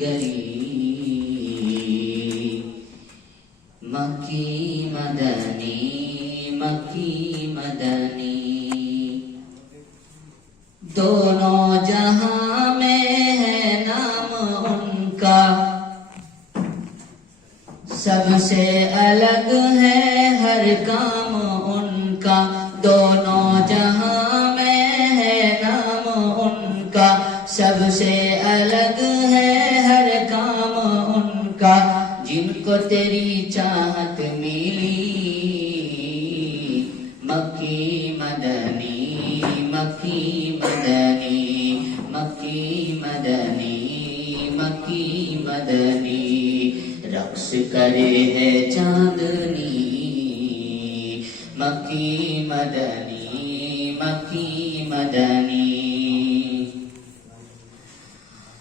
گری مکی مدنی مکی مدنی دونوں جہاں میں ہے نام ان کا سب سے الگ ہے ہر کام ان کا دونوں جہاں میں ہے نام ان کا سب سے الگ ہے ہر کام ان کا جن کو تیری چاہت ملی مکی مدنی مکی مدنی مکی مدنی مکی مدنی رقص کرے ہے چاندنی مکی مدنی مکی مدنی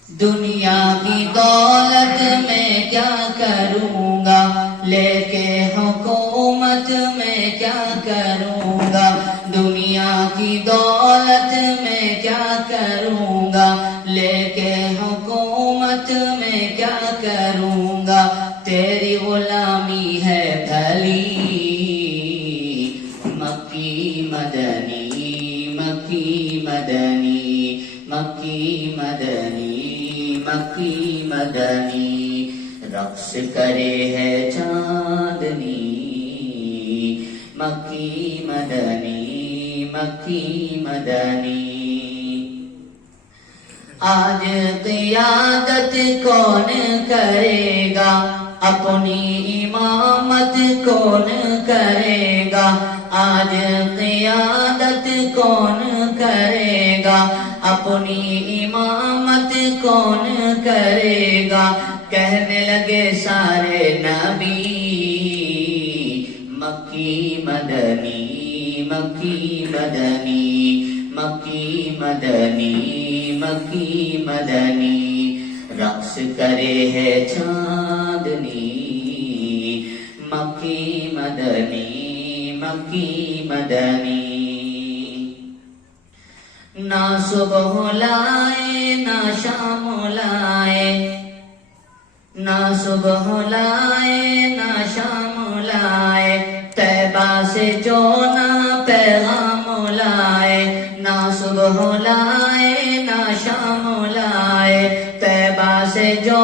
دنیا کی دولت میں کیا کروں گا لے کے حکومت میں کیا کروں گا دنیا کی دولت میں کیا کروں گا لے کے حکومت میں کیا کروں گا تیری غلامی ہے بھلی مکی مدنی مکی مدنی مکی مدنی مکی مدنی رقص کرے ہے چاندنی مکی مدنی مکی مدنی آج قیادت کون کرے گا اپنی امامت کون کرے گا آج قیادت کون کرے گا اپنی امامت کون کرے گا کہنے لگے سارے نبی مکی مدنی مکی مدنی مکی مدنی مکی مدنی رقص کرے ہے چاندنی مکی مدنی مکی مدنی نہ صبح لائے نہ شام لائے نہ صبح لائے نہ شام لائے طیبہ سے جو نہ پیغام لائے نہ صبح لائے نہ شام لائے طیبہ سے جو